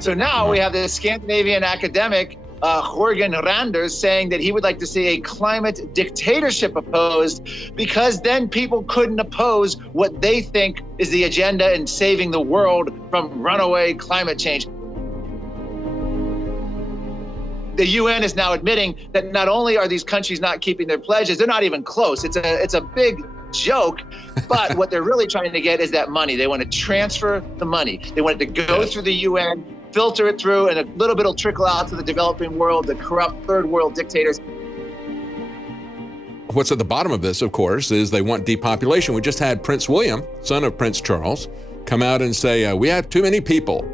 So now we have this Scandinavian academic, Jørgen Randers, saying that he would like to see a climate dictatorship opposed, because then people couldn't oppose what they think is the agenda in saving the world from runaway climate change. The UN is now admitting that not only are these countries not keeping their pledges, they're not even close. It's a big joke, but what they're really trying to get is that money. They want to transfer the money. They want it to go through the UN, filter it through, and a little bit will trickle out to the developing world, the corrupt third world dictators. What's at the bottom of this, of course, is they want depopulation. We just had Prince William, son of Prince Charles, come out and say, we have too many people.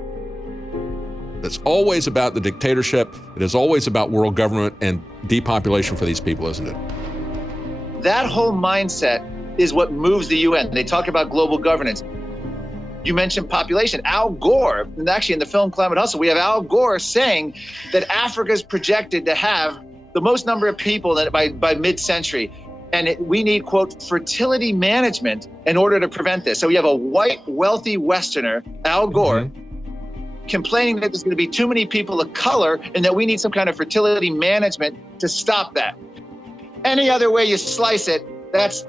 It's always about the dictatorship. It is always about world government and depopulation for these people, isn't it? That whole mindset is what moves the UN. They talk about global governance. You mentioned population. Al Gore, and actually in the film Climate Hustle, we have Al Gore saying that Africa is projected to have the most number of people that by mid-century. And we need, quote, fertility management in order to prevent this. So we have a white, wealthy Westerner, Al Gore, complaining that there's going to be too many people of color and that we need some kind of fertility management to stop that. Any other way you slice it, that's,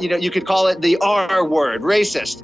you could call it the R word, racist.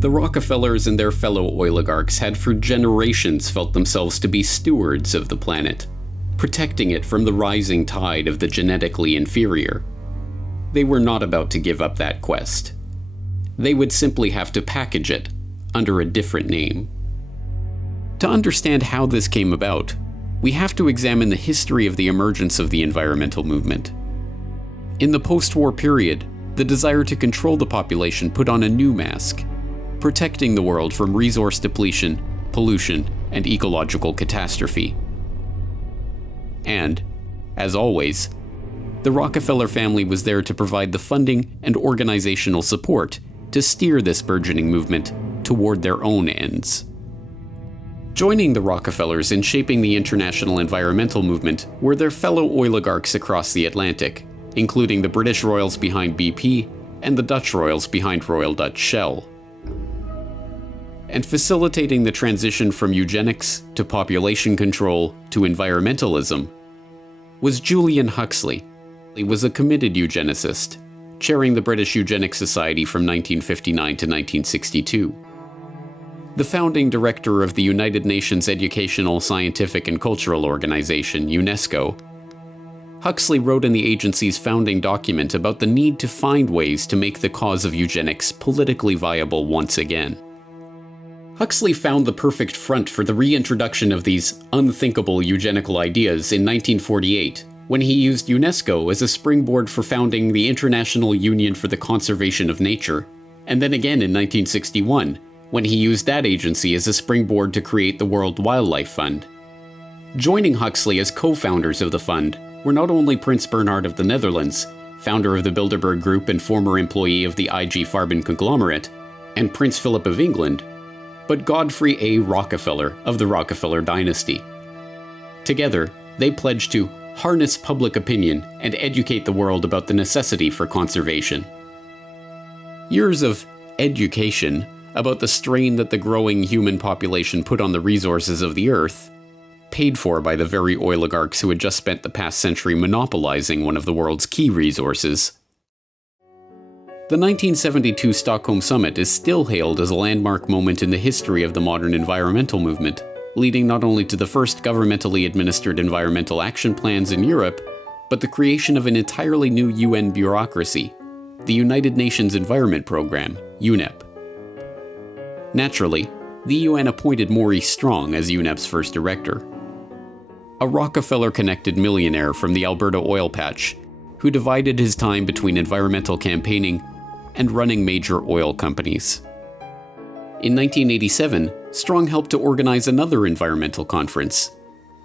The Rockefellers and their fellow oligarchs had for generations felt themselves to be stewards of the planet, protecting it from the rising tide of the genetically inferior. They were not about to give up that quest. They would simply have to package it under a different name. To understand how this came about, we have to examine the history of the emergence of the environmental movement. In the post-war period, the desire to control the population put on a new mask, protecting the world from resource depletion, pollution, and ecological catastrophe. And, as always, the Rockefeller family was there to provide the funding and organizational support to steer this burgeoning movement toward their own ends. Joining the Rockefellers in shaping the international environmental movement were their fellow oligarchs across the Atlantic, including the British royals behind BP and the Dutch royals behind Royal Dutch Shell. And facilitating the transition from eugenics to population control to environmentalism was Julian Huxley. He was a committed eugenicist, chairing the British Eugenics Society from 1959 to 1962. The founding director of the United Nations Educational, Scientific and Cultural Organization, UNESCO, Huxley wrote in the agency's founding document about the need to find ways to make the cause of eugenics politically viable once again. Huxley found the perfect front for the reintroduction of these unthinkable eugenical ideas in 1948, when he used UNESCO as a springboard for founding the International Union for the Conservation of Nature, and then again in 1961, when he used that agency as a springboard to create the World Wildlife Fund. Joining Huxley as co-founders of the fund were not only Prince Bernhard of the Netherlands, founder of the Bilderberg Group and former employee of the IG Farben conglomerate, and Prince Philip of England, but Godfrey A. Rockefeller of the Rockefeller dynasty. Together, they pledged to harness public opinion and educate the world about the necessity for conservation. Years of education about the strain that the growing human population put on the resources of the Earth paid for by the very oligarchs who had just spent the past century monopolizing one of the world's key resources. The 1972 Stockholm Summit is still hailed as a landmark moment in the history of the modern environmental movement, leading not only to the first governmentally administered environmental action plans in Europe, but the creation of an entirely new UN bureaucracy, the United Nations Environment Programme, UNEP. Naturally, the UN appointed Maurice Strong as UNEP's first director, a Rockefeller-connected millionaire from the Alberta oil patch who divided his time between environmental campaigning and running major oil companies. In 1987, Strong helped to organize another environmental conference,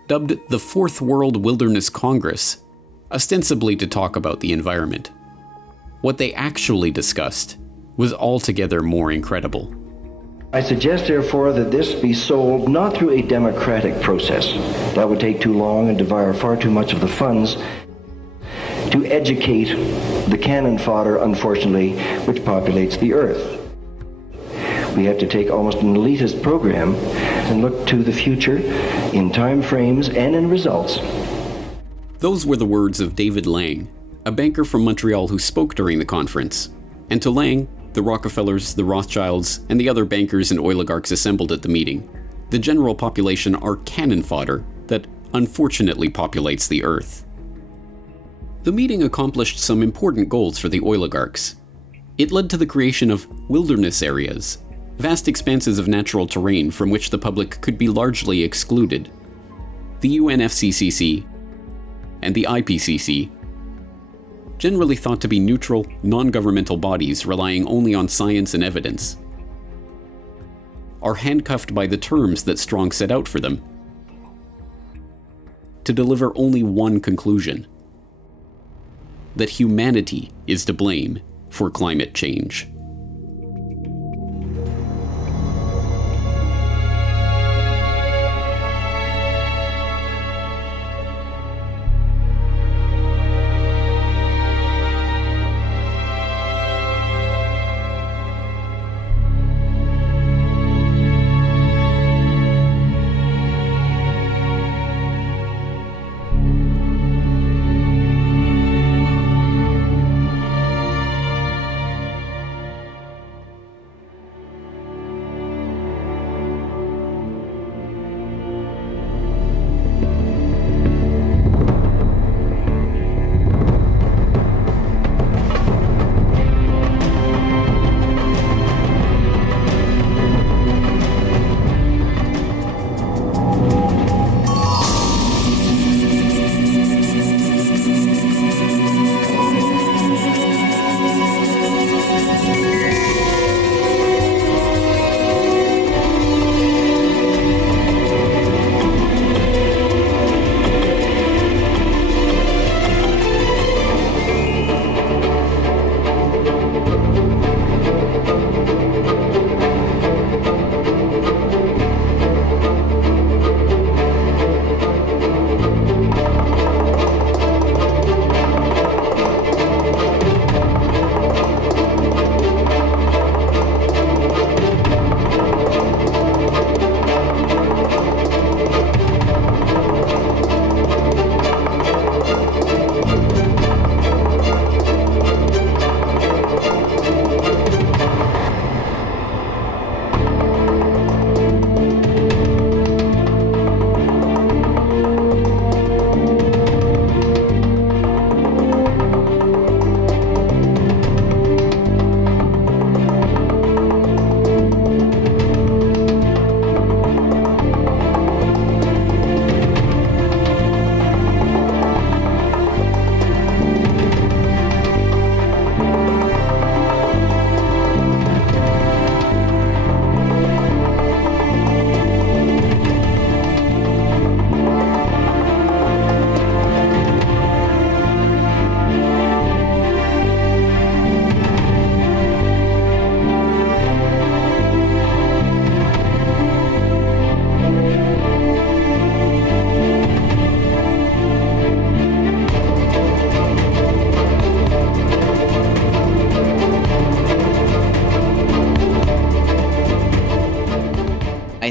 dubbed the Fourth World Wilderness Congress, ostensibly to talk about the environment. What they actually discussed was altogether more incredible. I suggest, therefore, that this be sold not through a democratic process. That would take too long and devour far too much of the funds to educate the cannon fodder, unfortunately, which populates the earth. We have to take almost an elitist program and look to the future in time frames and in results. Those were the words of David Lang, a banker from Montreal who spoke during the conference. And to Lang, the Rockefellers, the Rothschilds, and the other bankers and oligarchs assembled at the meeting, the general population are cannon fodder that unfortunately populates the earth. The meeting accomplished some important goals for the oligarchs. It led to the creation of wilderness areas, vast expanses of natural terrain from which the public could be largely excluded. The UNFCCC and the IPCC, generally thought to be neutral, non-governmental bodies relying only on science and evidence, are handcuffed by the terms that Strong set out for them to deliver only one conclusion: that humanity is to blame for climate change.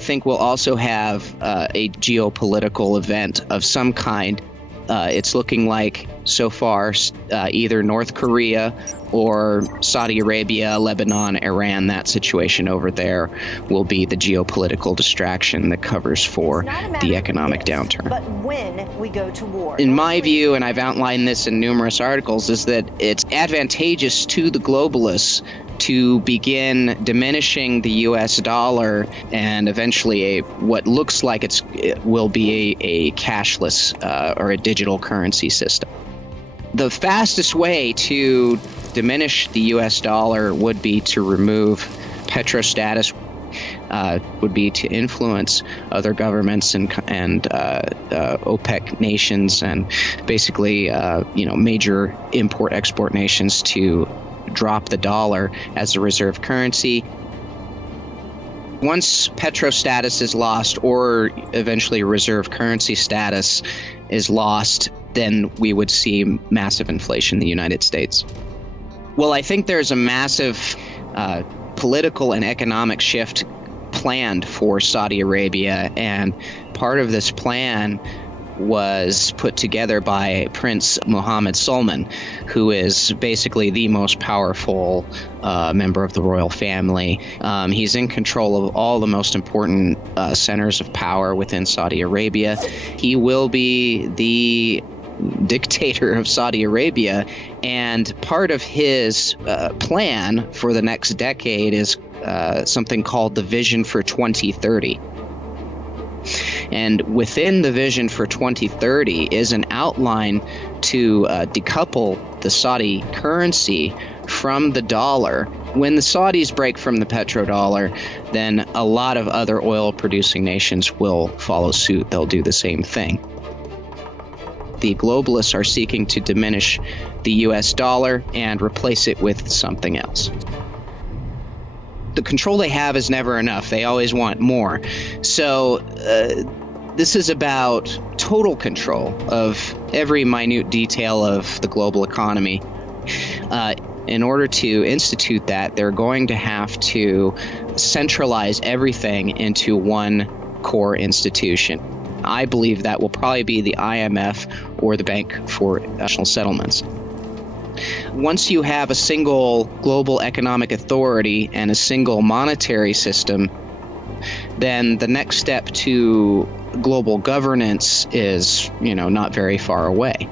think we'll also have a geopolitical event of some kind. It's looking like, so far, either North Korea or Saudi Arabia, Lebanon, Iran, that situation over there will be the geopolitical distraction that covers for the economic downturn. But when we go to war. In my view, and I've outlined this in numerous articles, is that it's advantageous to the globalists to begin diminishing the U.S. dollar and eventually what looks like it will be a cashless or a digital currency system. The fastest way to diminish the U.S. dollar would be to remove petrostatus, would be to influence other governments and OPEC nations and basically major import-export nations to drop the dollar as a reserve currency. Once petrostatus is lost, or eventually reserve currency status is lost, then we would see massive inflation in the United States. Well, I think there's a massive political and economic shift planned for Saudi Arabia, and part of this plan was put together by Prince Mohammed Salman, who is basically the most powerful member of the royal family. He's in control of all the most important centers of power within Saudi Arabia. He will be the dictator of Saudi Arabia, and part of his plan for the next decade is something called the Vision for 2030. And within the Vision for 2030 is an outline to decouple the Saudi currency from the dollar. When the Saudis break from the petrodollar, then a lot of other oil-producing nations will follow suit. They'll do the same thing. The globalists are seeking to diminish the U.S. dollar and replace it with something else. The control they have is never enough. They always want more. So this is about total control of every minute detail of the global economy. In order to institute that, they're going to have to centralize everything into one core institution. I believe that will probably be the IMF or the Bank for International Settlements. Once you have a single global economic authority and a single monetary system, then the next step to global governance is, not very far away.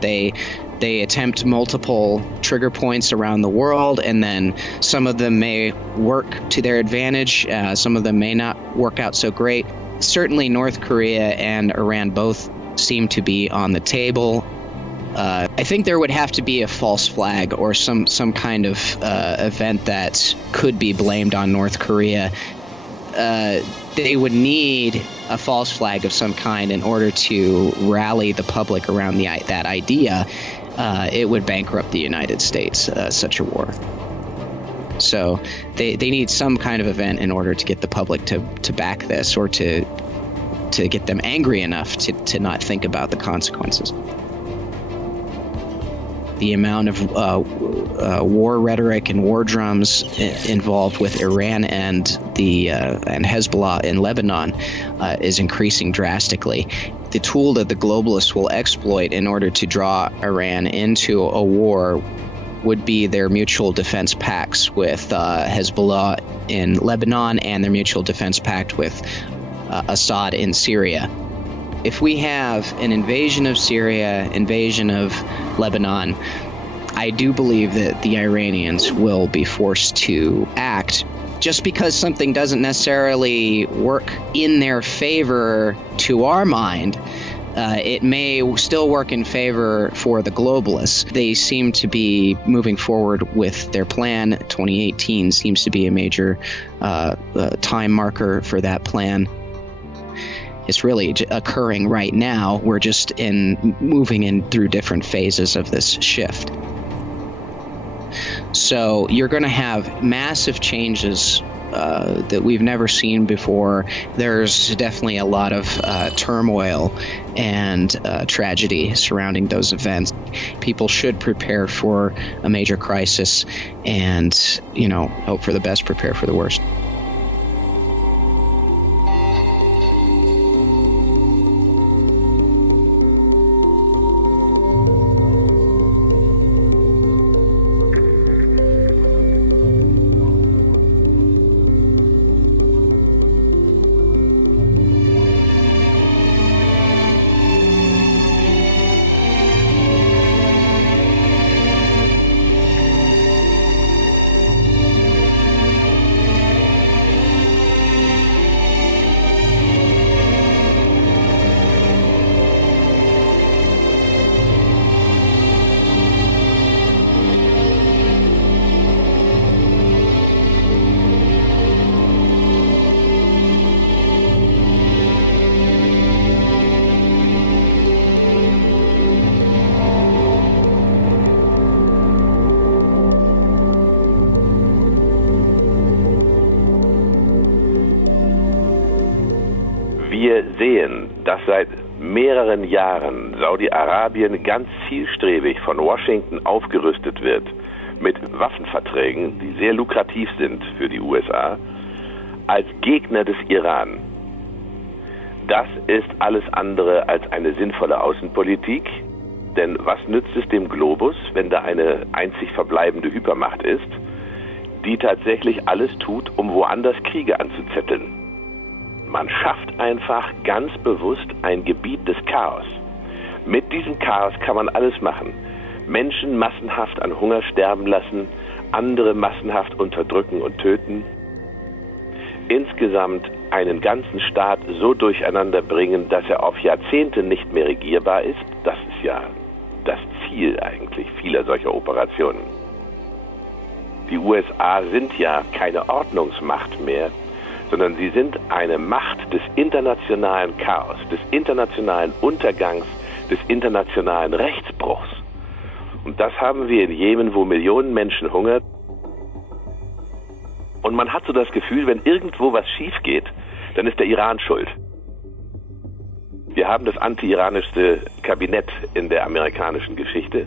They attempt multiple trigger points around the world, and then some of them may work to their advantage. Some of them may not work out so great. Certainly North Korea and Iran both seem to be on the table. I think there would have to be a false flag or some kind of event that could be blamed on North Korea. They would need a false flag of some kind in order to rally the public around that idea. It would bankrupt the United States, such a war. So they need some kind of event in order to get the public to back this, or to get them angry enough to not think about the consequences. The amount of war rhetoric and war drums involved with Iran and Hezbollah in Lebanon is increasing drastically. The tool that the globalists will exploit in order to draw Iran into a war would be their mutual defense pacts with Hezbollah in Lebanon and their mutual defense pact with Assad in Syria. If we have an invasion of Syria, invasion of Lebanon, I do believe that the Iranians will be forced to act. Just because something doesn't necessarily work in their favor to our mind, it may still work in favor for the globalists. They seem to be moving forward with their plan. 2018 seems to be a major time marker for that plan. It's really occurring right now. We're just moving in through different phases of this shift. So you're going to have massive changes that we've never seen before. There's definitely a lot of turmoil and tragedy surrounding those events. People should prepare for a major crisis and, hope for the best, prepare for the worst. sehen, dass seit mehreren Jahren Saudi-Arabien ganz zielstrebig von Washington aufgerüstet wird mit Waffenverträgen, die sehr lukrativ sind für die USA, als Gegner des Iran. Das ist alles andere als eine sinnvolle Außenpolitik, denn was nützt es dem Globus, wenn da eine einzig verbleibende Hypermacht ist, die tatsächlich alles tut, um woanders Kriege anzuzetteln? Man schafft einfach ganz bewusst ein Gebiet des Chaos. Mit diesem Chaos kann man alles machen. Menschen massenhaft an Hunger sterben lassen, andere massenhaft unterdrücken und töten. Insgesamt einen ganzen Staat so durcheinander bringen, dass er auf Jahrzehnte nicht mehr regierbar ist. Das ist ja das Ziel eigentlich vieler solcher Operationen. Die USA sind ja keine Ordnungsmacht mehr, sondern sie sind eine Macht des internationalen Chaos, des internationalen Untergangs, des internationalen Rechtsbruchs. Und das haben wir in Jemen, wo Millionen Menschen hungern. Und man hat so das Gefühl, wenn irgendwo was schief geht, dann ist der Iran schuld. Wir haben das anti-iranischste Kabinett in der amerikanischen Geschichte.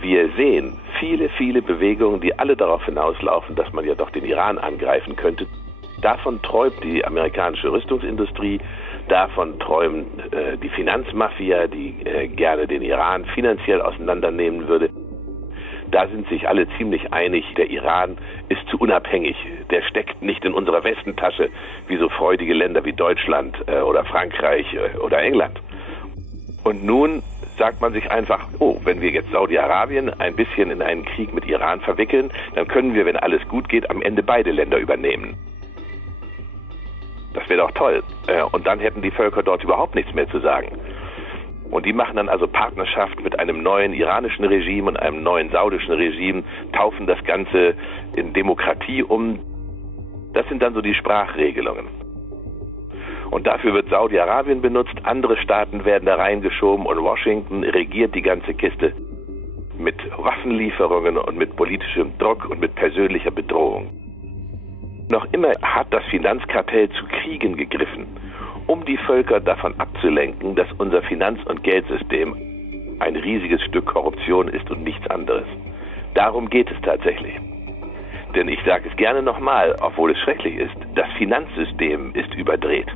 Wir sehen viele, viele Bewegungen, die alle darauf hinauslaufen, dass man ja doch den Iran angreifen könnte. Davon träumt die amerikanische Rüstungsindustrie, davon träumt die Finanzmafia, die gerne den Iran finanziell auseinandernehmen würde. Da sind sich alle ziemlich einig, der Iran ist zu unabhängig. Der steckt nicht in unserer Westentasche wie so freudige Länder wie Deutschland oder Frankreich oder England. Und nun sagt man sich einfach, oh, wenn wir jetzt Saudi-Arabien ein bisschen in einen Krieg mit Iran verwickeln, dann können wir, wenn alles gut geht, am Ende beide Länder übernehmen. Das wäre doch toll. Und dann hätten die Völker dort überhaupt nichts mehr zu sagen. Und die machen dann also Partnerschaft mit einem neuen iranischen Regime und einem neuen saudischen Regime, taufen das Ganze in Demokratie um. Das sind dann so die Sprachregelungen. Und dafür wird Saudi-Arabien benutzt, andere Staaten werden da reingeschoben und Washington regiert die ganze Kiste mit Waffenlieferungen und mit politischem Druck und mit persönlicher Bedrohung. Noch immer hat das Finanzkartell zu Kriegen gegriffen, um die Völker davon abzulenken, dass unser Finanz- und Geldsystem ein riesiges Stück Korruption ist und nichts anderes. Darum geht es tatsächlich. Denn ich sage es gerne nochmal, obwohl es schrecklich ist, das Finanzsystem ist überdreht.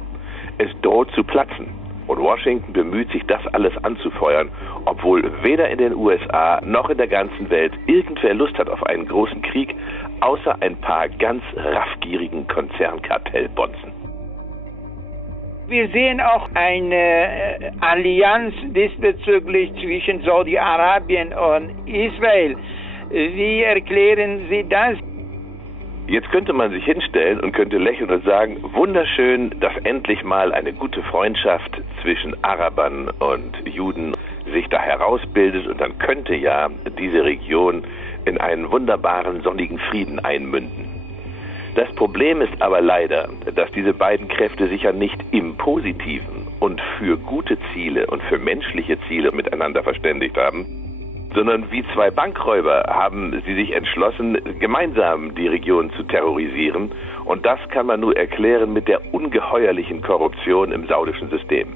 Es droht zu platzen. Und Washington bemüht sich, das alles anzufeuern, obwohl weder in den USA noch in der ganzen Welt irgendwer Lust hat auf einen großen Krieg, außer ein paar ganz raffgierigen Konzernkartellbonzen. Wir sehen auch eine Allianz diesbezüglich zwischen Saudi-Arabien und Israel. Wie erklären Sie das? Jetzt könnte man sich hinstellen und könnte lächeln und sagen, wunderschön, dass endlich mal eine gute Freundschaft zwischen Arabern und Juden sich da herausbildet und dann könnte ja diese Region in einen wunderbaren sonnigen Frieden einmünden. Das Problem ist aber leider, dass diese beiden Kräfte sich ja nicht im Positiven und für gute Ziele und für menschliche Ziele miteinander verständigt haben, sondern wie zwei Bankräuber haben sie sich entschlossen, gemeinsam die Region zu terrorisieren. Und das kann man nur erklären mit der ungeheuerlichen Korruption im saudischen System.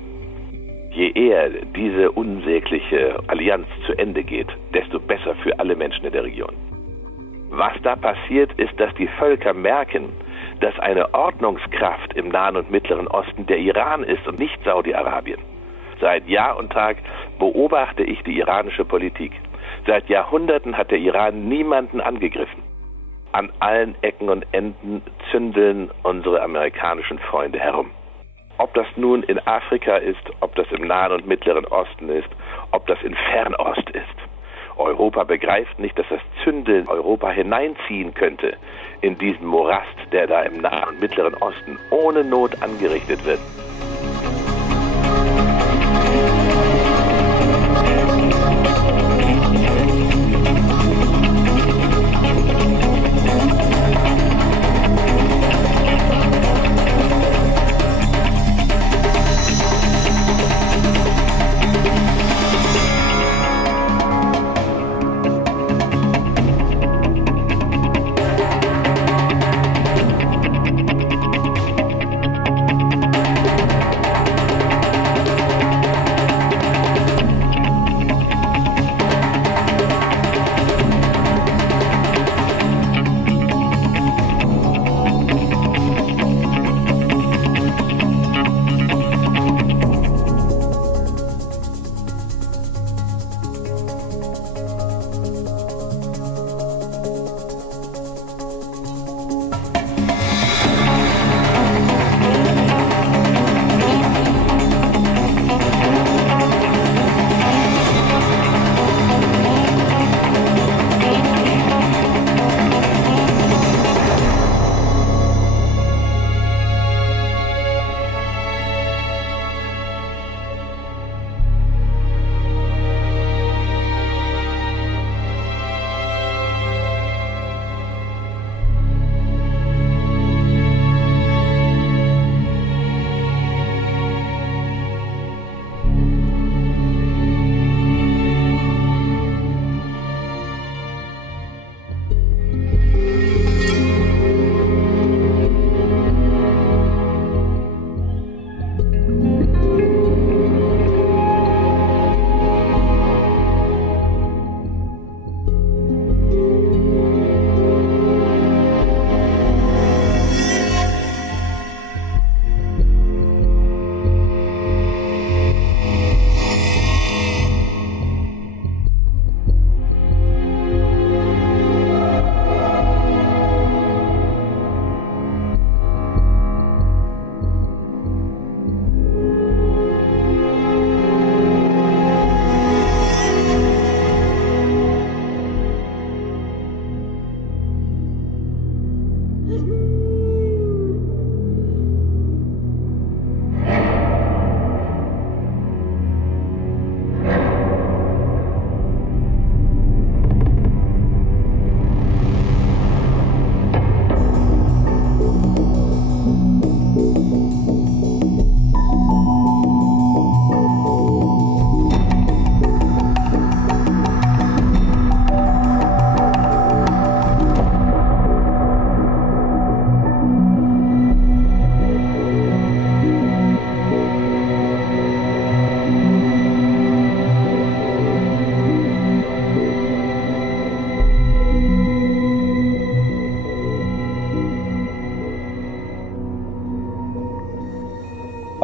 Je eher diese unsägliche Allianz zu Ende geht, desto besser für alle Menschen in der Region. Was da passiert, ist, dass die Völker merken, dass eine Ordnungskraft im Nahen und Mittleren Osten der Iran ist und nicht Saudi-Arabien. Seit Jahr und Tag beobachte ich die iranische Politik. Seit Jahrhunderten hat der Iran niemanden angegriffen. An allen Ecken und Enden zündeln unsere amerikanischen Freunde herum. Ob das nun in Afrika ist, ob das im Nahen und Mittleren Osten ist, ob das in Fernost ist. Europa begreift nicht, dass das Zündeln Europa hineinziehen könnte in diesen Morast, der da im Nahen und Mittleren Osten ohne Not angerichtet wird.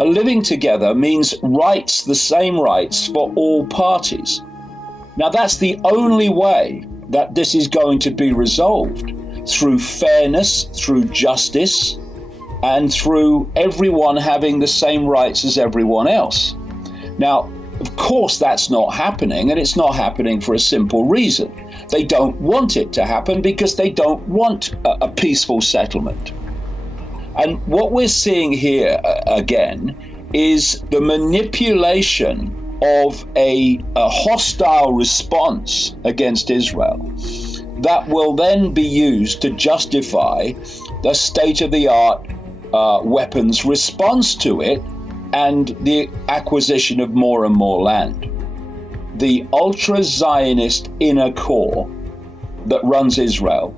living together means rights, the same rights for all parties. Now, that's the only way that this is going to be resolved, through fairness, through justice, and through everyone having the same rights as everyone else. Now, of course, that's not happening, and it's not happening for a simple reason. They don't want it to happen because they don't want a peaceful settlement. And what we're seeing here, again, is the manipulation of a hostile response against Israel that will then be used to justify the state-of-the-art weapons response to it and the acquisition of more and more land. The ultra-Zionist inner core that runs Israel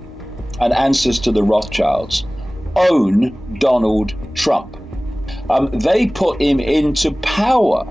and answers to the Rothschilds own Donald Trump. They put him into power.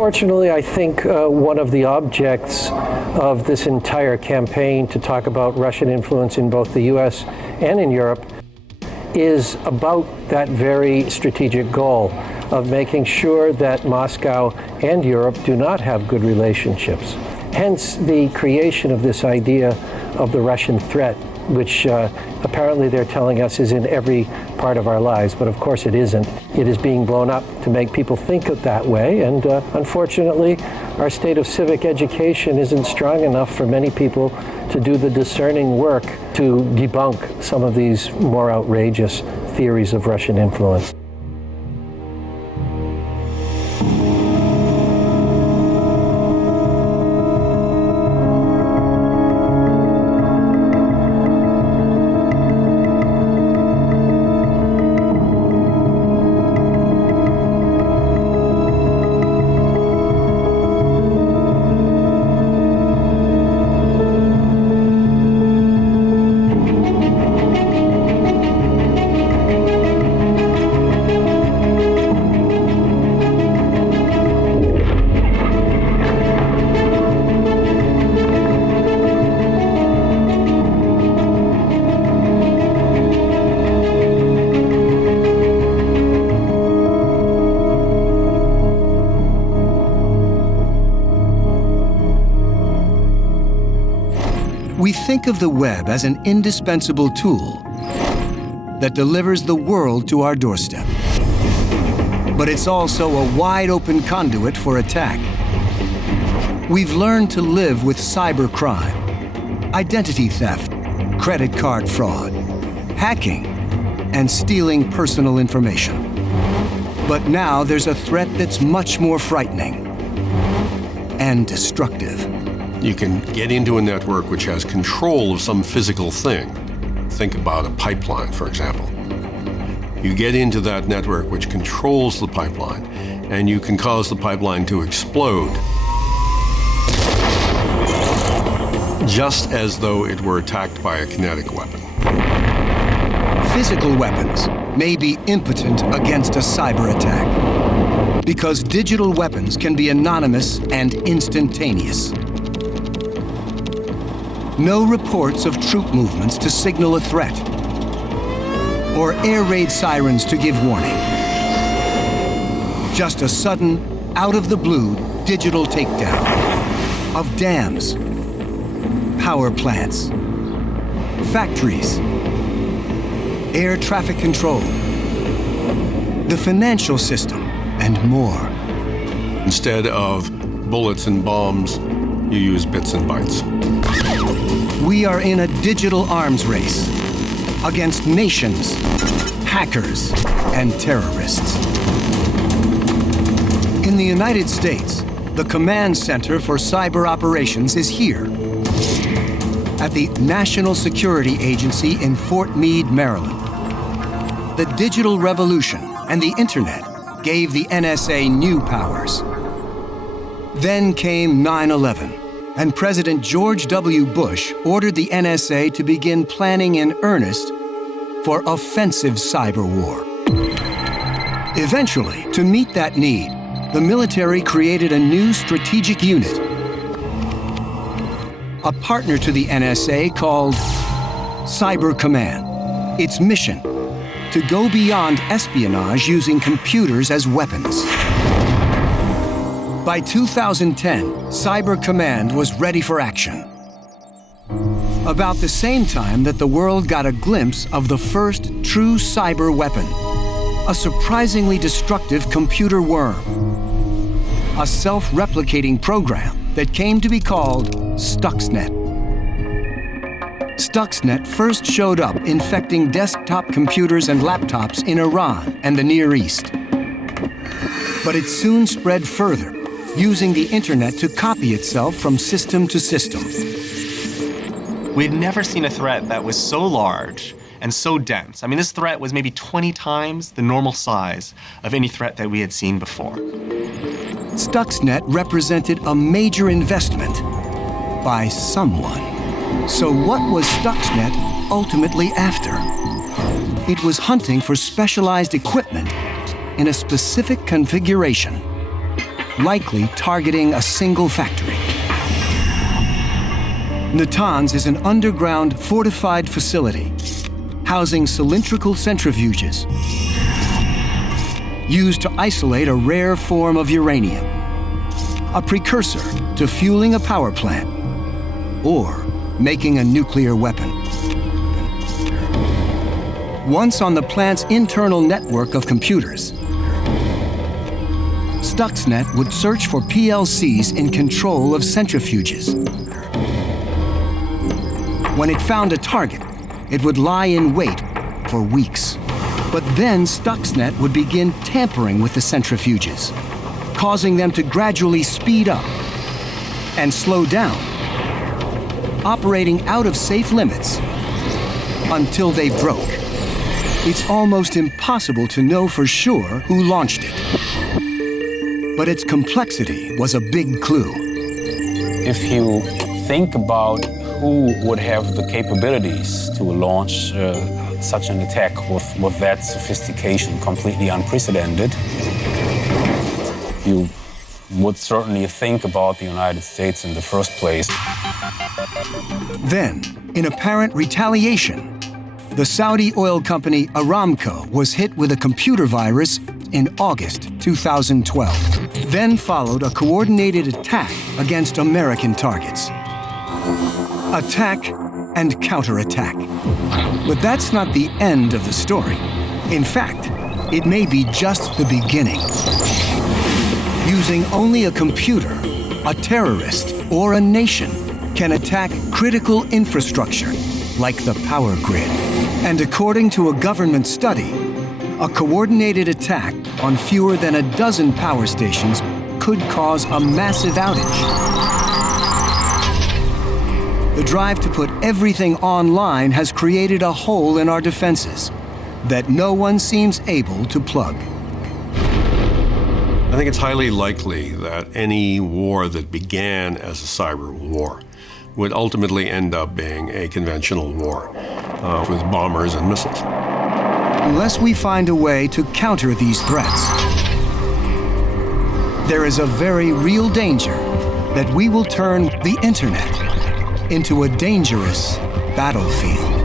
Unfortunately, I think one of the objects of this entire campaign to talk about Russian influence in both the US and in Europe is about that very strategic goal of making sure that Moscow and Europe do not have good relationships. Hence the creation of this idea of the Russian threat, which apparently they're telling us is in every part of our lives, but of course it isn't. It is being blown up to make people think of that way, and unfortunately our state of civic education isn't strong enough for many people to do the discerning work to debunk some of these more outrageous theories of Russian influence. We think of the web as an indispensable tool that delivers the world to our doorstep. But it's also a wide-open conduit for attack. We've learned to live with cybercrime, identity theft, credit card fraud, hacking, and stealing personal information. But now there's a threat that's much more frightening and destructive. You can get into a network which has control of some physical thing. Think about a pipeline, for example. You get into that network which controls the pipeline, and you can cause the pipeline to explode, just as though it were attacked by a kinetic weapon. Physical weapons may be impotent against a cyber attack because digital weapons can be anonymous and instantaneous. No reports of troop movements to signal a threat, or air raid sirens to give warning. Just a sudden, out-of-the-blue digital takedown of dams, power plants, factories, air traffic control, the financial system, and more. Instead of bullets and bombs, you use bits and bytes. We are in a digital arms race against nations, hackers, and terrorists. In the United States, the Command Center for Cyber Operations is here at the National Security Agency in Fort Meade, Maryland. The digital revolution and the internet gave the NSA new powers. Then came 9/11. And President George W. Bush ordered the NSA to begin planning in earnest for offensive cyber war. Eventually, to meet that need, the military created a new strategic unit, a partner to the NSA called Cyber Command. Its mission, to go beyond espionage using computers as weapons. By 2010, Cyber Command was ready for action. About the same time that the world got a glimpse of the first true cyber weapon, a surprisingly destructive computer worm, a self-replicating program that came to be called Stuxnet. Stuxnet first showed up infecting desktop computers and laptops in Iran and the Near East. But it soon spread further, using the internet to copy itself from system to system. We'd never seen a threat that was so large and so dense. I mean, this threat was maybe 20 times the normal size of any threat that we had seen before. Stuxnet represented a major investment by someone. So what was Stuxnet ultimately after? It was hunting for specialized equipment in a specific configuration. likely targeting a single factory. Natanz is an underground fortified facility housing cylindrical centrifuges used to isolate a rare form of uranium, a precursor to fueling a power plant or making a nuclear weapon. Once on the plant's internal network of computers, Stuxnet would search for PLCs in control of centrifuges. When it found a target, it would lie in wait for weeks. But then Stuxnet would begin tampering with the centrifuges, causing them to gradually speed up and slow down, operating out of safe limits until they broke. It's almost impossible to know for sure who launched it. But its complexity was a big clue. If you think about who would have the capabilities to launch such an attack with that sophistication, completely unprecedented, you would certainly think about the United States in the first place. Then, in apparent retaliation, the Saudi oil company Aramco was hit with a computer virus in August 2012. Then followed a coordinated attack against American targets. Attack and counterattack. But that's not the end of the story. In fact, it may be just the beginning. Using only a computer, a terrorist, or a nation can attack critical infrastructure like the power grid. And according to a government study, a coordinated attack on fewer than a dozen power stations could cause a massive outage. The drive to put everything online has created a hole in our defenses that no one seems able to plug. I think it's highly likely that any war that began as a cyber war would ultimately end up being a conventional war with bombers and missiles. Unless we find a way to counter these threats, there is a very real danger that we will turn the internet into a dangerous battlefield.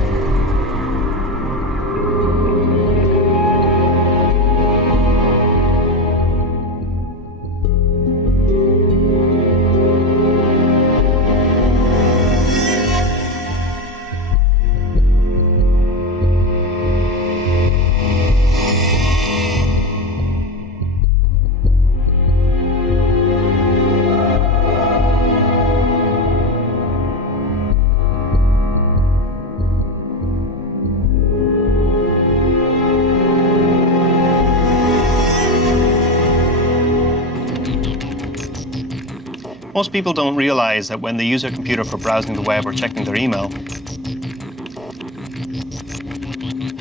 Most people don't realize that when they use their computer for browsing the web or checking their email,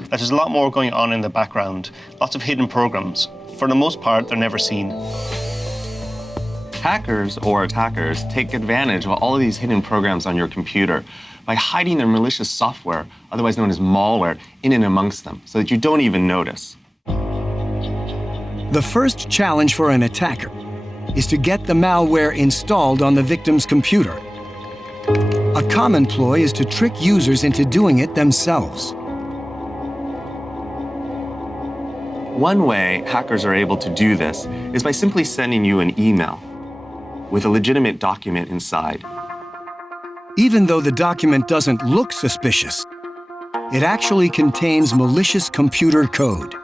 that there's a lot more going on in the background, lots of hidden programs. For the most part, they're never seen. Hackers or attackers take advantage of all of these hidden programs on your computer by hiding their malicious software, otherwise known as malware, in and amongst them, so that you don't even notice. The first challenge for an attacker is to get the malware installed on the victim's computer. A common ploy is to trick users into doing it themselves. One way hackers are able to do this is by simply sending you an email with a legitimate document inside. Even though the document doesn't look suspicious, it actually contains malicious computer code.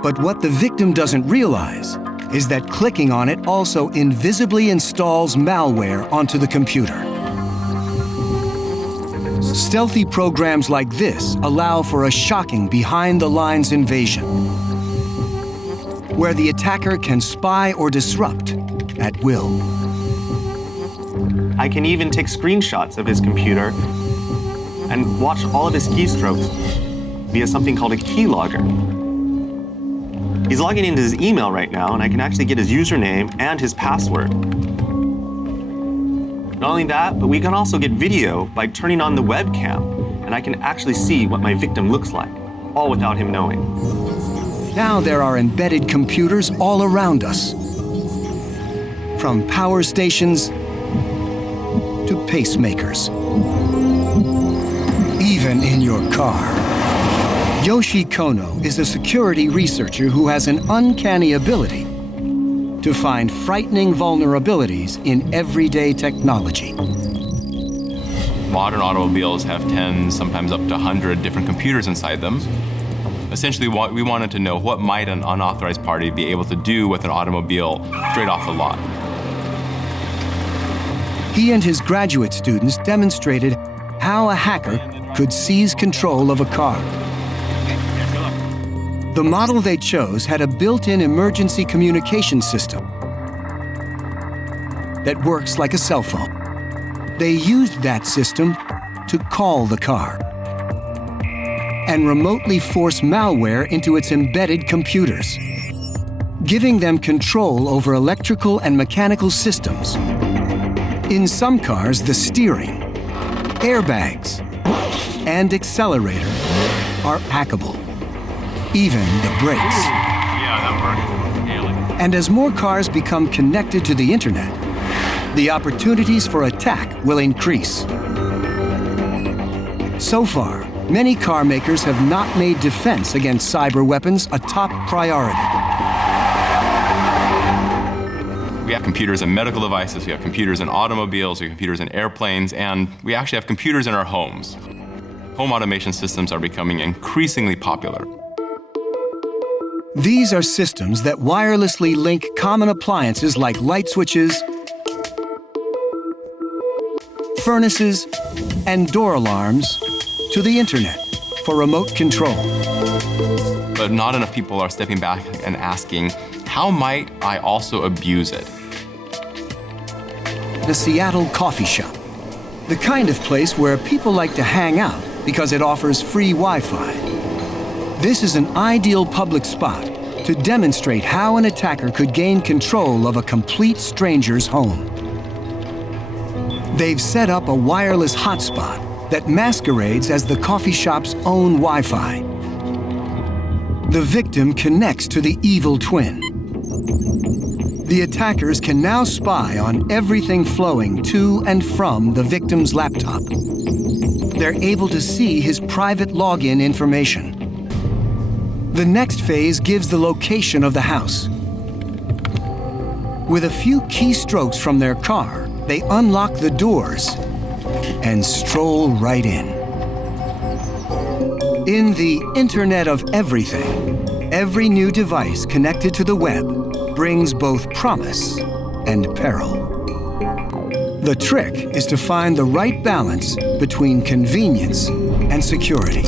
But what the victim doesn't realize is that clicking on it also invisibly installs malware onto the computer. Stealthy programs like this allow for a shocking behind-the-lines invasion, where the attacker can spy or disrupt at will. I can even take screenshots of his computer and watch all of his keystrokes via something called a keylogger. He's logging into his email right now, and I can actually get his username and his password. Not only that, but we can also get video by turning on the webcam, and I can actually see what my victim looks like, all without him knowing. Now there are embedded computers all around us, From power stations to pacemakers. Even in your car. Yoshi Kono is a security researcher who has an uncanny ability to find frightening vulnerabilities in everyday technology. Modern automobiles have 10, sometimes up to 100 different computers inside them. Essentially, we wanted to know what might an unauthorized party be able to do with an automobile straight off the lot. He and his graduate students demonstrated how a hacker could seize control of a car. The model they chose had a built-in emergency communication system that works like a cell phone. They used that system to call the car and remotely force malware into its embedded computers, giving them control over electrical and mechanical systems. In some cars, the steering, airbags, and accelerator are hackable. Even the brakes. Yeah, that worked. And as more cars become connected to the internet, the opportunities for attack will increase. So far, many car makers have not made defense against cyber weapons a top priority. We have computers in medical devices, we have computers in automobiles, we have computers in airplanes, and we actually have computers in our homes. Home automation systems are becoming increasingly popular. These are systems that wirelessly link common appliances like light switches, furnaces, and door alarms to the internet for remote control. But not enough people are stepping back and asking, how might I also abuse it? The Seattle coffee shop, the kind of place where people like to hang out because it offers free Wi-Fi. This is an ideal public spot to demonstrate how an attacker could gain control of a complete stranger's home. They've set up a wireless hotspot that masquerades as the coffee shop's own Wi-Fi. The victim connects to the evil twin. The attackers can now spy on everything flowing to and from the victim's laptop. They're able to see his private login information. The next phase gives the location of the house. With a few keystrokes from their car, they unlock the doors and stroll right in. In the Internet of Everything, every new device connected to the web brings both promise and peril. The trick is to find the right balance between convenience and security.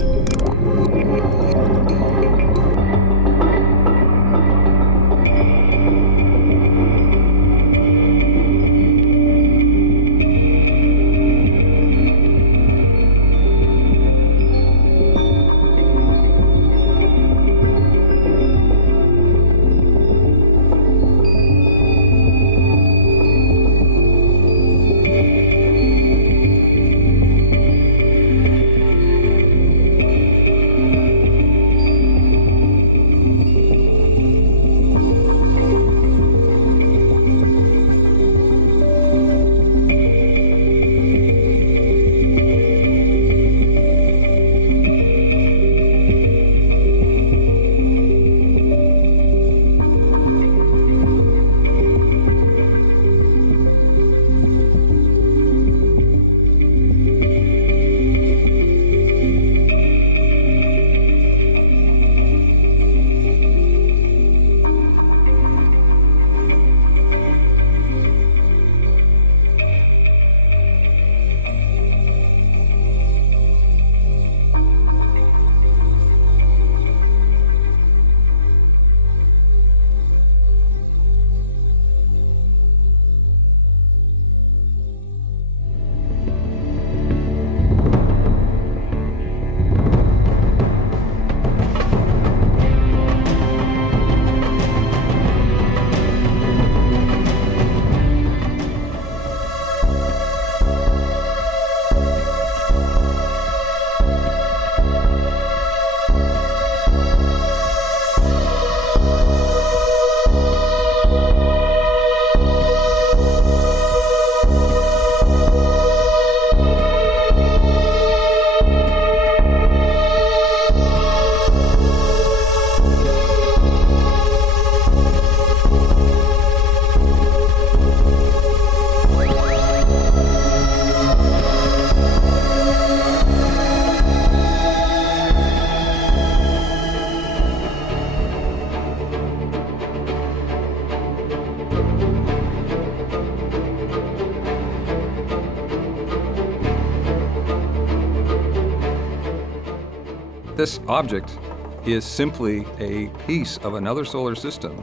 this object is simply a piece of another solar system.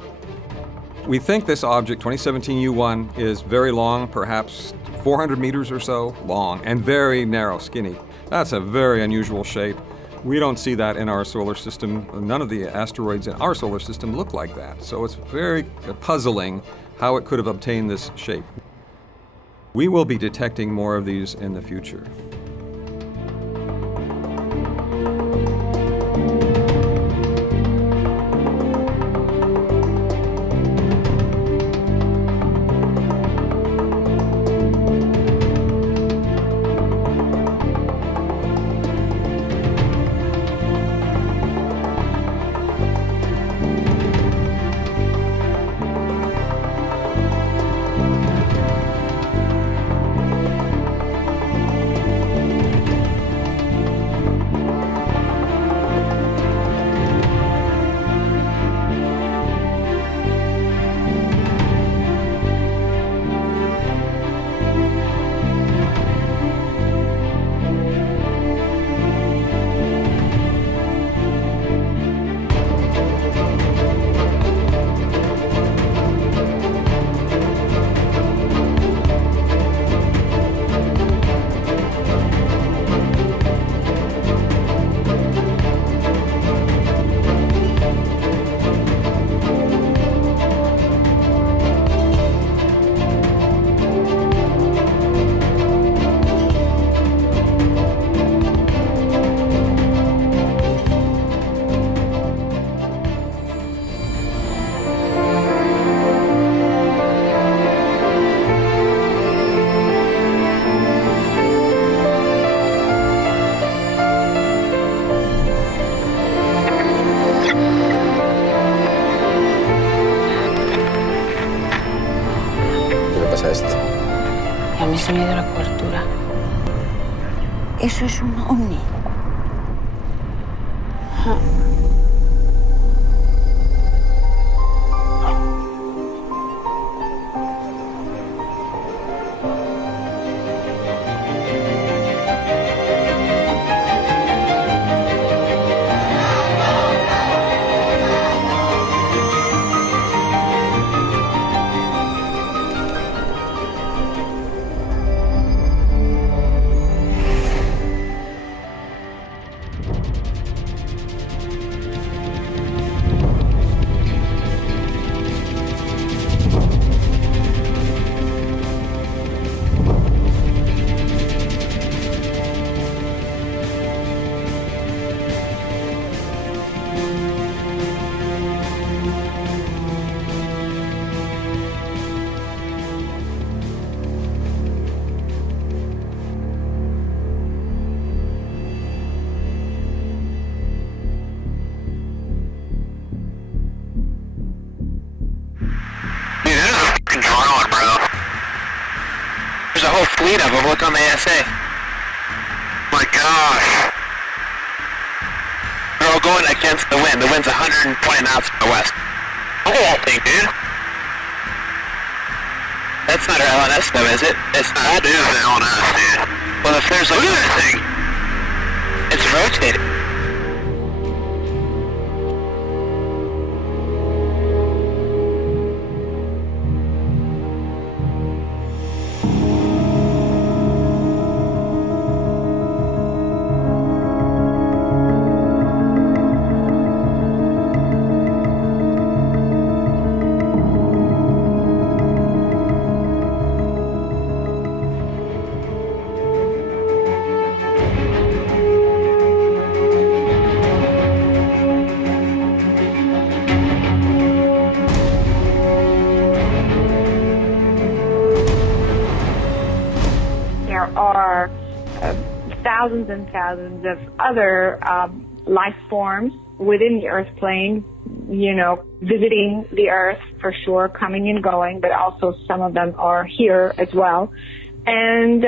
We think this object, 2017 U1, is very long, perhaps 400 meters or so long, and very narrow, skinny. That's a very unusual shape. We don't see that in our solar system. None of the asteroids in our solar system look like that. So it's very puzzling how it could have obtained this shape. We will be detecting more of these in the future. Y a mí se me dio la cobertura. Eso es un OVNI. Fleet of them. Look on the ASA. My gosh. They're all going against the wind. The wind's 120 knots from the west. Look at that thing, dude. That's not our LNS though, is it? It's not. That is the LNS, dude. Well, if there's like... Look at that thing. It's rotating. Thousands and thousands of other life forms within the Earth plane, you know, visiting the Earth for sure, coming and going, but also some of them are here as well. And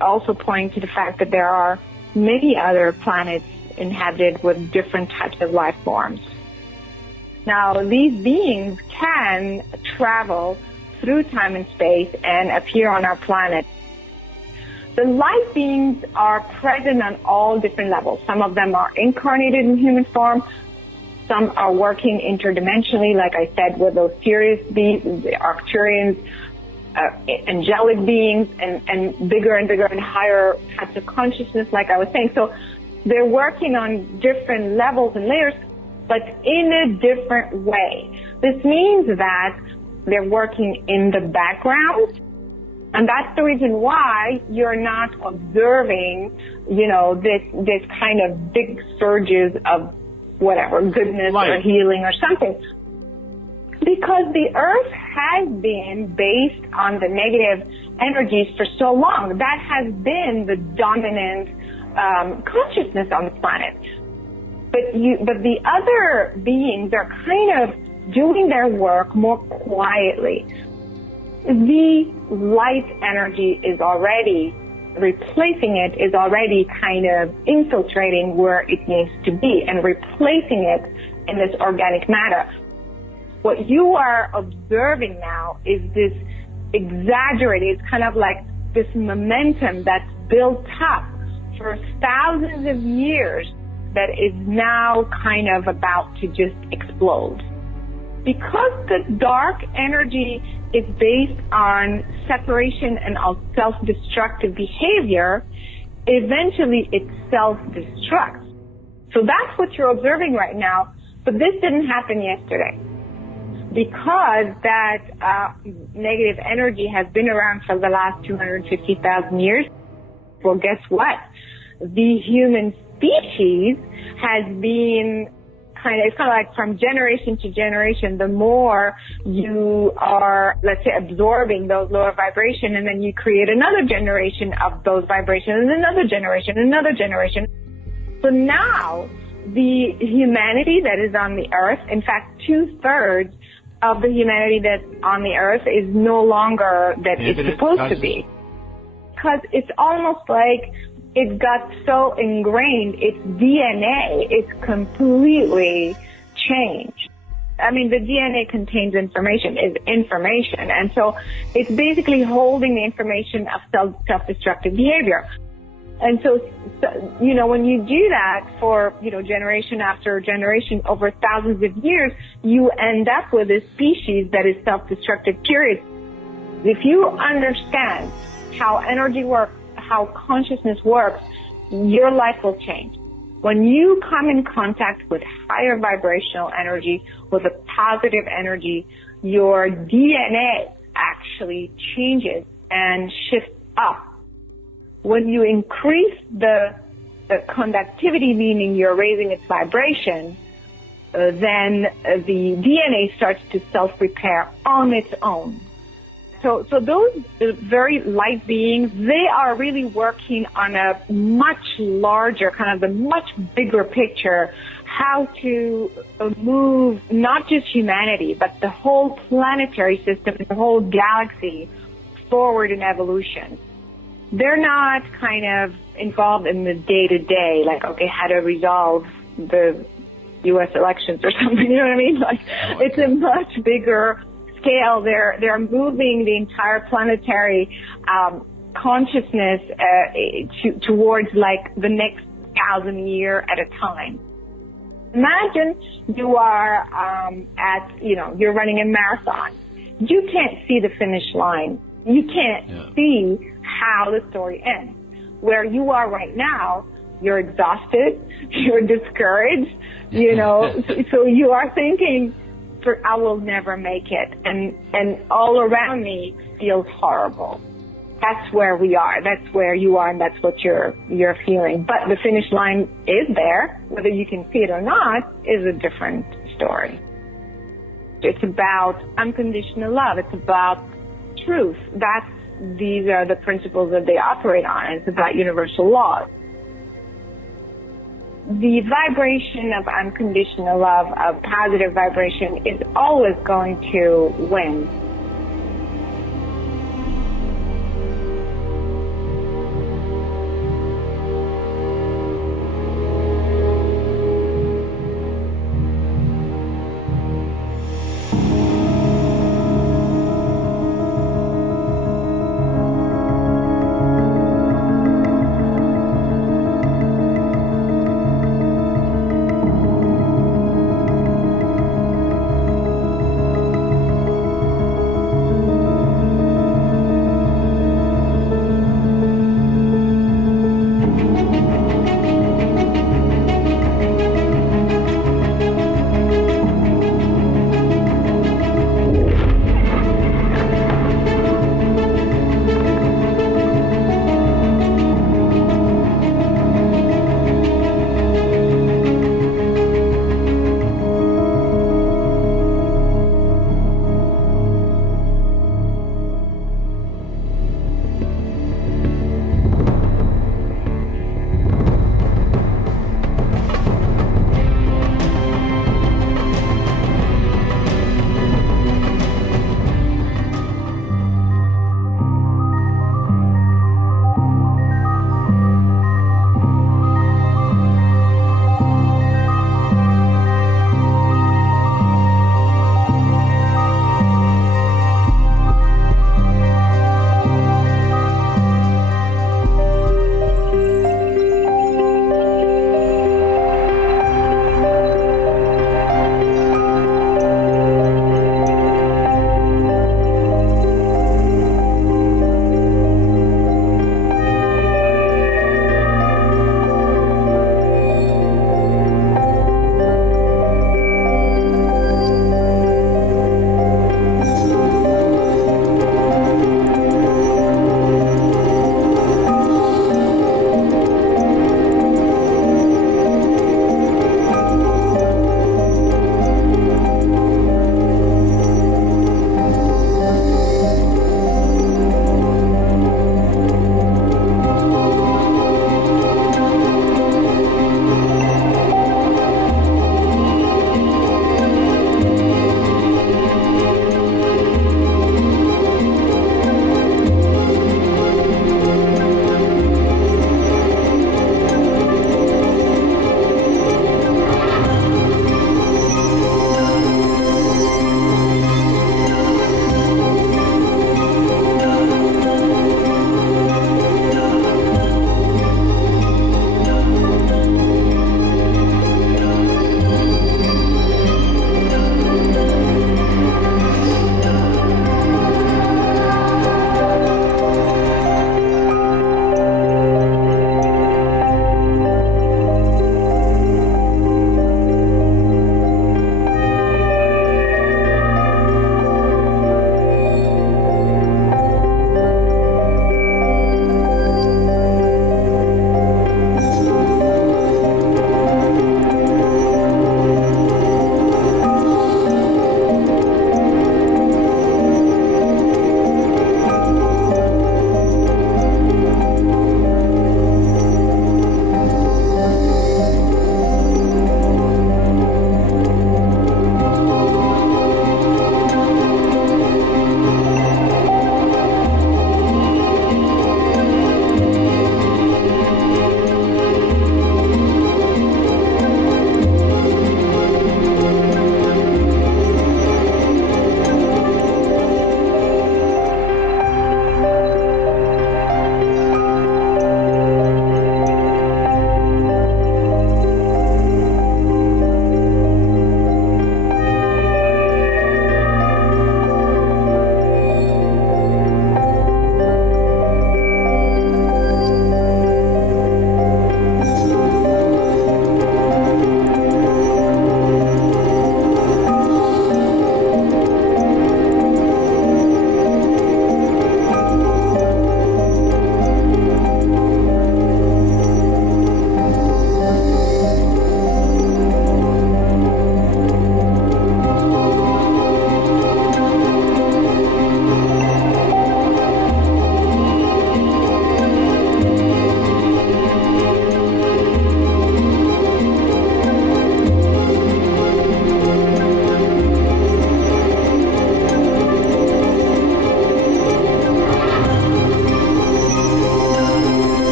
also pointing to the fact that there are many other planets inhabited with different types of life forms. Now, these beings can travel through time and space and appear on our planet. The light beings are present on all different levels. Some of them are incarnated in human form. Some are working interdimensionally, like I said, with those Sirius beings, the Arcturians, angelic beings, and bigger and higher types of consciousness, like I was saying. So they're working on different levels and layers, but in a different way. This means that they're working in the background, and that's the reason why you're not observing, this kind of big surges of whatever, goodness or healing or something. Because the Earth has been based on the negative energies for so long. That has been the dominant consciousness on the planet. But the other beings are kind of doing their work more quietly. The light energy is already replacing it, is already kind of infiltrating where it needs to be and replacing it in this organic matter. What you are observing now is this exaggerated, it's kind of like this momentum that's built up for thousands of years that is now kind of about to just explode. Because the dark energy is based on separation and self-destructive behavior, eventually it self-destructs. So that's what you're observing right now, but this didn't happen yesterday. Because that negative energy has been around for the last 250,000 years, well, guess what? The human species has been it's kind of like from generation to generation, the more you are, let's say, absorbing those lower vibrations, and then you create another generation of those vibrations, and another generation. So now, the humanity that is on the earth, in fact, 2/3 of the humanity that's on the earth is no longer that it's supposed to be. Because it's almost like it got so ingrained, its DNA is completely changed. I mean, the DNA contains information, and so it's basically holding the information of self-destructive behavior. And so, when you do that for, generation after generation over thousands of years, you end up with a species that is self-destructive, period. If you understand how energy works, how consciousness works, your life will change. When you come in contact with higher vibrational energy, with a positive energy, your DNA actually changes and shifts up. When you increase the conductivity, meaning you're raising its vibration, then the DNA starts to self-repair on its own. So those very light beings, they are really working on a much larger, kind of the much bigger picture, how to move not just humanity, but the whole planetary system, the whole galaxy forward in evolution. They're not kind of involved in the day-to-day, like, okay, how to resolve the U.S. elections or something, you know what I mean? Like, it's a much bigger scale. They're moving the entire planetary consciousness towards like the next 1,000 year at a time. Imagine you are you're running a marathon. You can't see the finish line. You can't see how the story ends. Where you are right now, you're exhausted, you're discouraged, so you are thinking, I will never make it, and all around me feels horrible. That's where we are. That's where you are, and that's what you're feeling. But the finish line is there. Whether you can see it or not is a different story. It's about unconditional love. It's about truth. These are the principles that they operate on. It's about universal laws. The vibration of unconditional love, of positive vibration, is always going to win.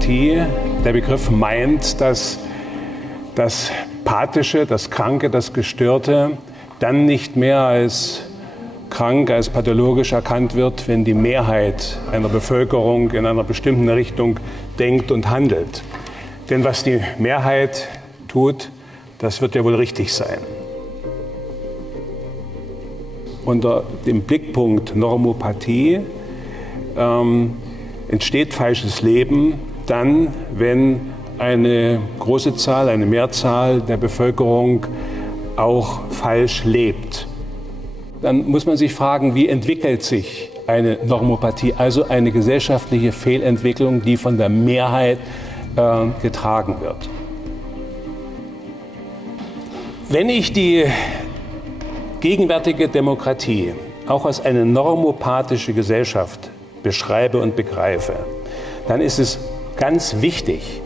Normopathie, der Begriff meint, dass das Pathische, das Kranke, das Gestörte dann nicht mehr als krank, als pathologisch erkannt wird, wenn die Mehrheit einer Bevölkerung in einer bestimmten Richtung denkt und handelt. Denn was die Mehrheit tut, das wird ja wohl richtig sein. Unter dem Blickpunkt Normopathie entsteht falsches Leben dann, wenn eine große Zahl, eine Mehrzahl der Bevölkerung auch falsch lebt. Dann muss man sich fragen, wie entwickelt sich eine Normopathie, also eine gesellschaftliche Fehlentwicklung, die von der Mehrheit getragen wird. Wenn ich die gegenwärtige Demokratie auch als eine normopathische Gesellschaft beschreibe und begreife, dann ist es ganz wichtig,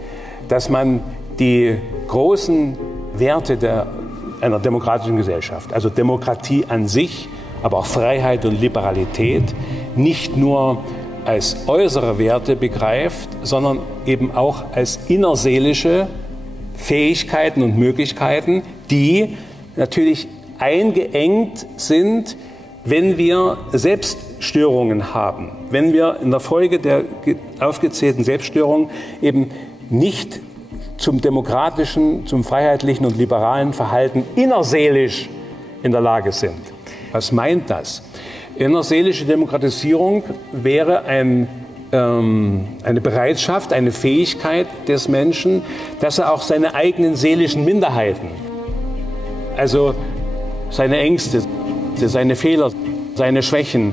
dass man die großen Werte einer demokratischen Gesellschaft, also Demokratie an sich, aber auch Freiheit und Liberalität, nicht nur als äußere Werte begreift, sondern eben auch als innerseelische Fähigkeiten und Möglichkeiten, die natürlich eingeengt sind, wenn wir Selbststörungen haben, wenn wir in der Folge der aufgezählten Selbststörungen eben nicht zum demokratischen, zum freiheitlichen und liberalen Verhalten innerseelisch in der Lage sind. Was meint das? Innerseelische Demokratisierung wäre eine Bereitschaft, eine Fähigkeit des Menschen, dass er auch seine eigenen seelischen Minderheiten, also seine Ängste, seine Fehler, seine Schwächen,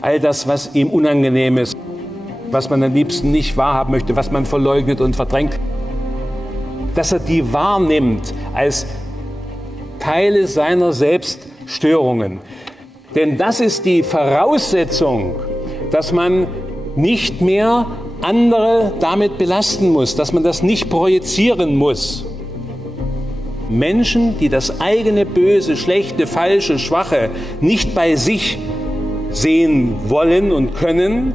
all das, was ihm unangenehm ist, was man am liebsten nicht wahrhaben möchte, was man verleugnet und verdrängt, dass er die wahrnimmt als Teile seiner Selbststörungen. Denn das ist die Voraussetzung, dass man nicht mehr andere damit belasten muss, dass man das nicht projizieren muss. Menschen, die das eigene Böse, Schlechte, Falsche, Schwache nicht bei sich sehen wollen und können,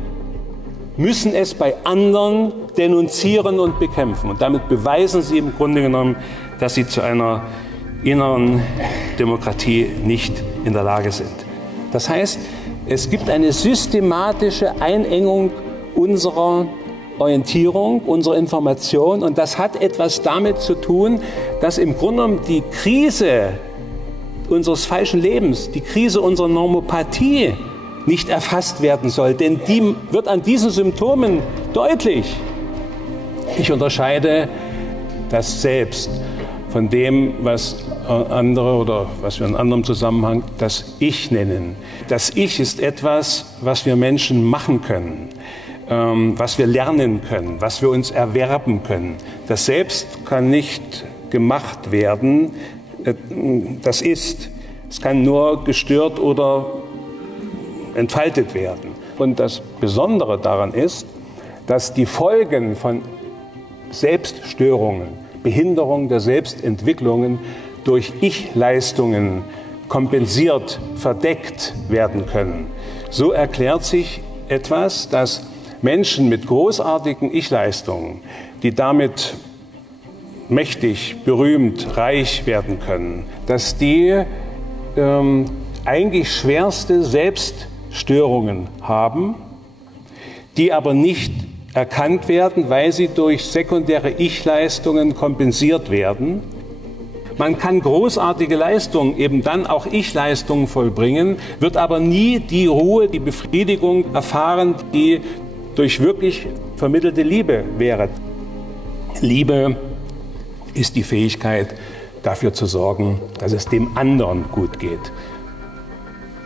müssen es bei anderen denunzieren und bekämpfen. Und damit beweisen sie im Grunde genommen, dass sie zu einer inneren Demokratie nicht in der Lage sind. Das heißt, es gibt eine systematische Einengung unserer Orientierung, unserer Information, und das hat etwas damit zu tun, dass im Grunde genommen die Krise unseres falschen Lebens, die Krise unserer Normopathie nicht erfasst werden soll, denn die wird an diesen Symptomen deutlich. Ich unterscheide das Selbst von dem, was andere oder was wir in anderem Zusammenhang das Ich nennen. Das Ich ist etwas, was wir Menschen machen können, was wir lernen können, was wir uns erwerben können. Das Selbst kann nicht gemacht werden, das ist. Es kann nur gestört oder entfaltet werden. Und das Besondere daran ist, dass die Folgen von Selbststörungen, Behinderung der Selbstentwicklungen durch Ich-Leistungen kompensiert, verdeckt werden können. So erklärt sich etwas, dass Menschen mit großartigen Ich-Leistungen, die damit mächtig, berühmt, reich werden können, dass die eigentlich schwerste Selbststörungen haben, die aber nicht erkannt werden, weil sie durch sekundäre Ich-Leistungen kompensiert werden. Man kann großartige Leistungen, eben dann auch Ich-Leistungen vollbringen, wird aber nie die Ruhe, die Befriedigung erfahren, die durch wirklich vermittelte Liebe wäre. Liebe ist die Fähigkeit, dafür zu sorgen, dass es dem anderen gut geht.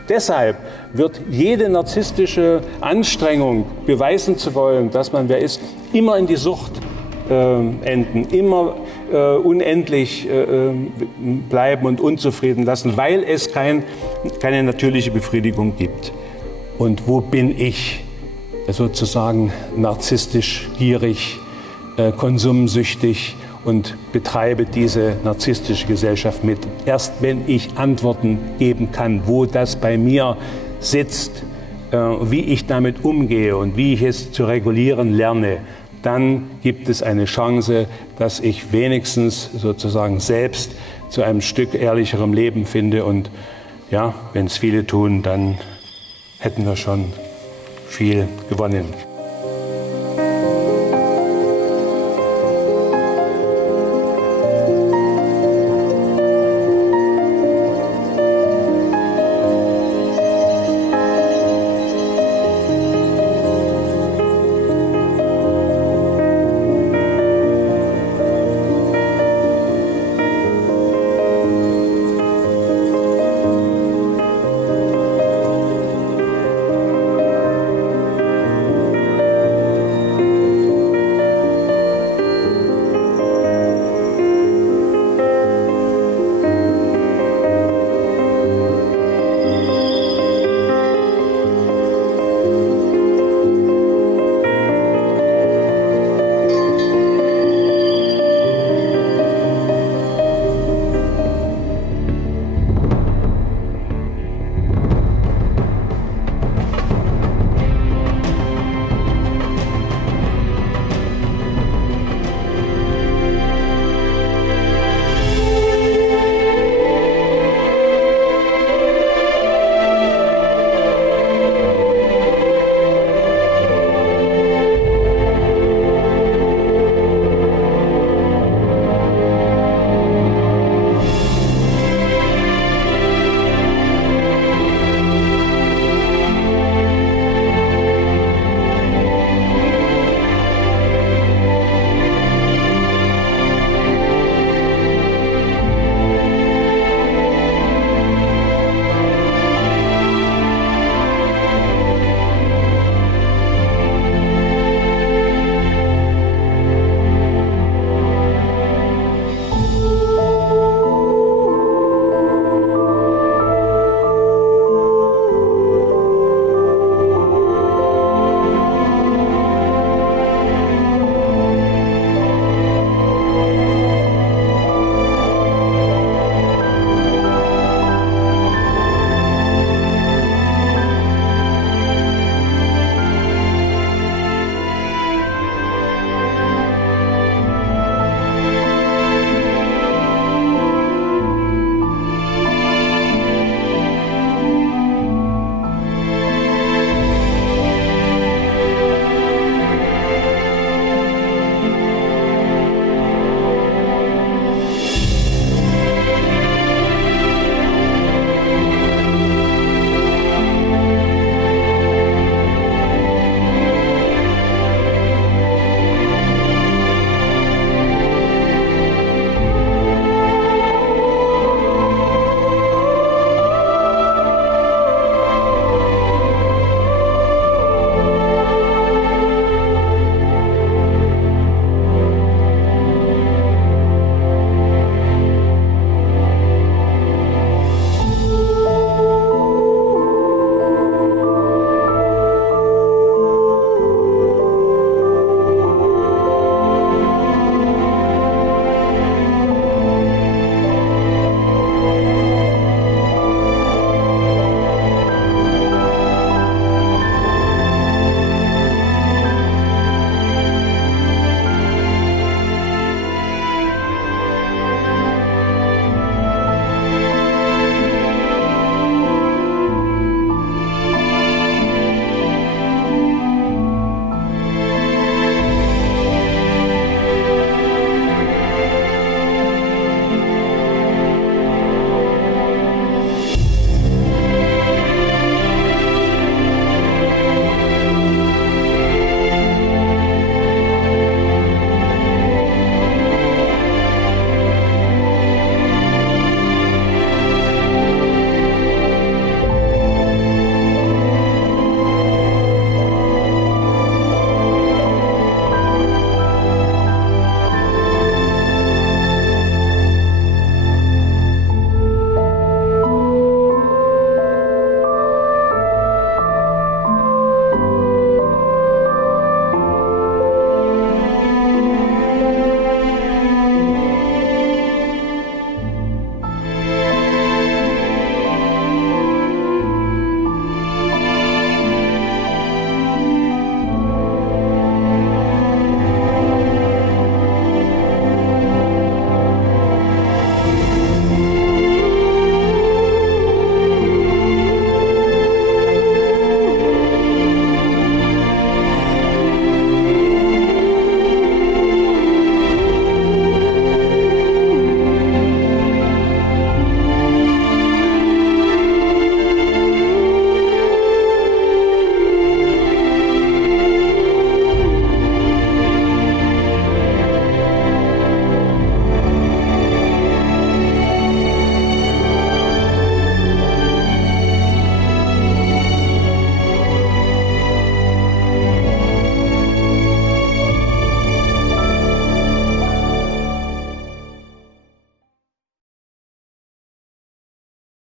Deshalb wird jede narzisstische Anstrengung, beweisen zu wollen, dass man wer ist, immer in die Sucht enden, immer unendlich bleiben und unzufrieden lassen, weil es keine natürliche Befriedigung gibt. Und wo bin ich? Sozusagen narzisstisch, gierig, konsumsüchtig und betreibe diese narzisstische Gesellschaft mit. Erst wenn ich Antworten geben kann, wo das bei mir sitzt, wie ich damit umgehe und wie ich es zu regulieren lerne, dann gibt es eine Chance, dass ich wenigstens sozusagen selbst zu einem Stück ehrlicherem Leben finde. Und ja, wenn es viele tun, dann hätten wir schon viel gewonnen.